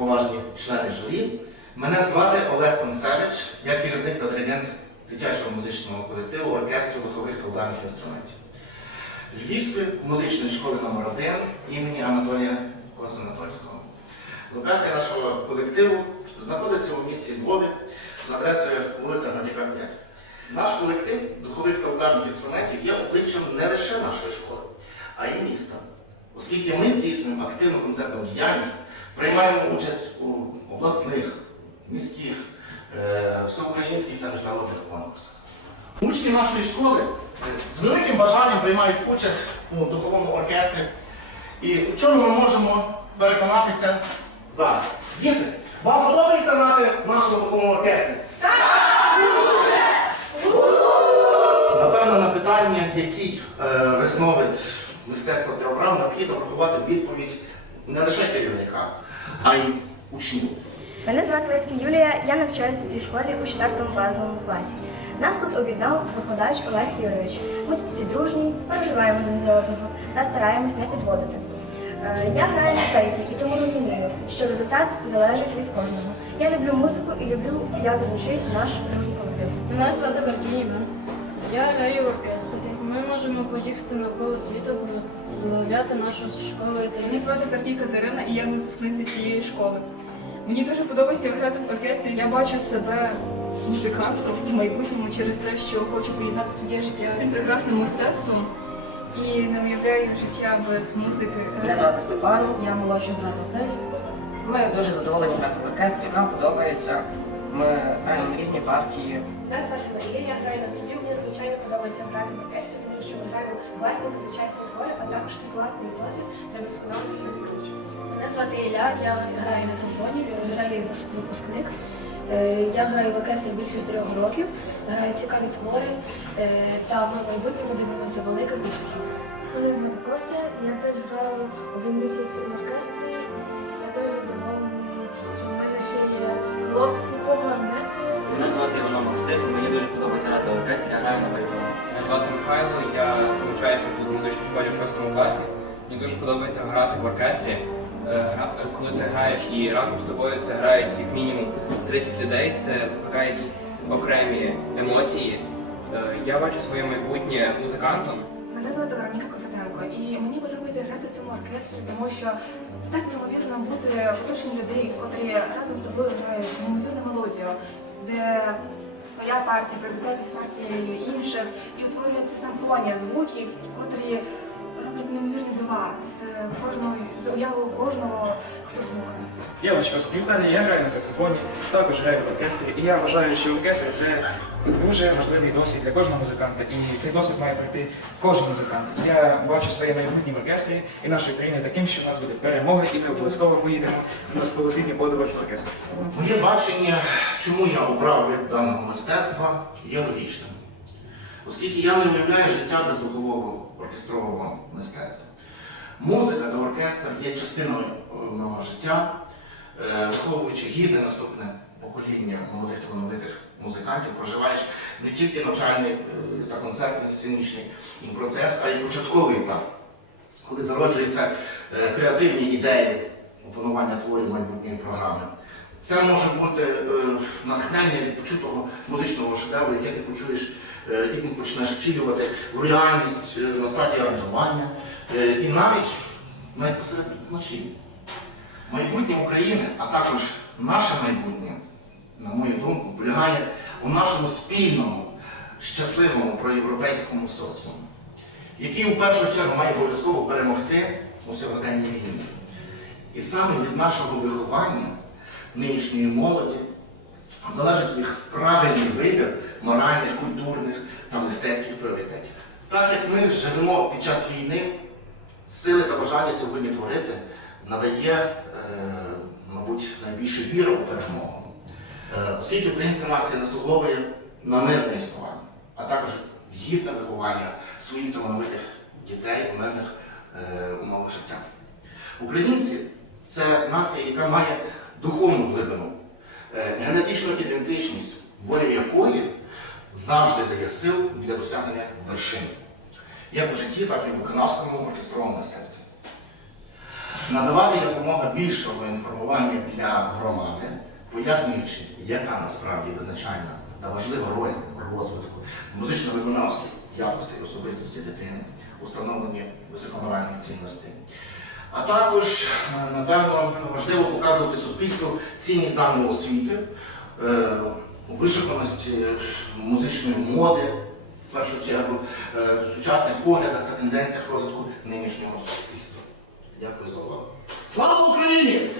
поважні члени журі. Мене звати Олег Концевич, я керівник та диригент дитячого музичного колективу оркестру духових та ударних інструментів. Львівської музичної школи номер 1 імені Анатолія Косанатольського. Локація нашого колективу знаходиться у місті Львові за адресою вулиця Гнатяка 5. Наш колектив духових та ударних інструментів є обличчям не лише нашої школи, а й міста. Оскільки ми здійснюємо активну концертну діяльність, приймаємо участь у обласних, міських, е, всеукраїнських та міжнародних конкурсах. Учні нашої школи е, з великим бажанням приймають участь у духовому оркестрі. І в чому ми можемо переконатися зараз. Діти, вам подобається грати в нашому духовому оркестрі? Напевно, на питання, який е, різновид мистецтва ти необхідно врахувати відповідь не лише керівника, а й учнів. Мене звати Леська Юлія, я навчаюся в цій школі у 4 базовому класі. Нас тут об'єднав викладач Олег Юрійович. Ми тут всі дружні, переживаємо один за одного та стараємось не підводити. Е, Я граю на флейті і тому розумію, що результат залежить від кожного. Я люблю музику і люблю, як звучить наш дружній колектив. Мене звати Гордій Іван. Я граю в оркестрі. Ми можемо поїхати навколо світу, прославляти нашу школу і Мене звати Картій Катерина і я випускниця цієї школи. Мені дуже подобається грати в оркестрі. Я бачу себе музикантом в майбутньому через те, що хочу поєднати своє життя з цим прекрасним мистецтвом і не уявляю життя без музики. Мене звати Степан, я молодший брат Василь. Ми дуже задоволені грати в оркестрі, нам подобається. Ми граємо різні партії. Мене звати Марія, я граю на. Мені надзвичайно подобається грати в оркестрі, тому що ми граємо класні та сучасні твори, а також це класний досвід для вдосконалення відключення. Мене звати Ілля, я граю на тромбоні, взагалі випускник. Е, Я граю в оркестрі більше трьох років, граю цікаві твори е, та ми в майбутньому дивимося великих успіхів. Мене звати Костя, я теж граю один місяць в оркестрі, школі в 6 класі. Мені дуже подобається грати в оркестрі. Е, Коли ти граєш і разом з тобою це грають як мінімум 30 людей, це викликає якісь окремі емоції. Е, Я бачу своє майбутнє музикантом. Мене звати Вероніка Косатенко, і мені подобається грати в цьому оркестрі, тому що це так неймовірно бути оточенням людей, котрі разом з тобою грають неймовірну мелодію, де твоя партія переплітається з партією інших і утворюється симфонія, звуки, котрі з кожною з уявою кожного, хто слухає. Я Лучковський Віталій, я граю на саксофоні, також граю в оркестрі. І я вважаю, що оркестр це дуже важливий досвід для кожного музиканта. І цей досвід має пройти кожен музикант. І Я бачу своє майбутнє в оркестрі і нашої країни таким, що в нас буде перемога, і ми обов'язково поїдемо на сполосвітній подорож в оркестру. Моє бачення, чому я обрав вид даного мистецтва, є логічним. Оскільки я не уявляю життя без духового оркестрового мистецтва. Музика та оркестр є частиною е, мого життя, Е, виховуючи гідне наступне покоління молодих талановитих музикантів, проживаєш не тільки навчальний е, та концертний сценічний процес, а й початковий етап, коли зароджуються креативні ідеї опанування творів майбутньої програми. Це може бути натхнення від почутого музичного шедевру, яке ти почуєш і почнеш втілювати в реальність на стадії аранжування, і навіть навіть посеред. Майбутнє України, а також наше майбутнє, на мою думку, полягає у нашому спільному, щасливому проєвропейському соціумі, який у першу чергу має обов'язково перемогти у сьогоденній війні. І саме від нашого виховання нинішньої молоді залежить їх правильний вибір моральних, культурних та мистецьких пріоритетів. Так як ми живемо під час війни, сили та бажання сьогодні творити надає, е, мабуть, найбільше віри у перемогу. Е, оскільки українська нація заслуговує на мирне існування, а також гідне виховання своїх талановитих дітей у мирних е, умовах життя. Українці це нація, яка має духовну глибину, е, генетичну ідентичність, воля якої завжди дає сил для досягнення вершин, як у житті, так і в виконавському оркестровому мистецтві. надавати якомога більшого інформування для громади, пояснюючи, яка насправді визначальна та важлива роль розвитку музично-виконавських якостей особистості дитини, установлення високоморальних цінностей. А також, е, напевно, важливо показувати суспільству цінність даної освіти, е, вишуканості музичної моди, першу чергу, в сучасних поглядах та тенденціях розвитку нинішнього суспільства. Дякую за увагу. Слава Україні!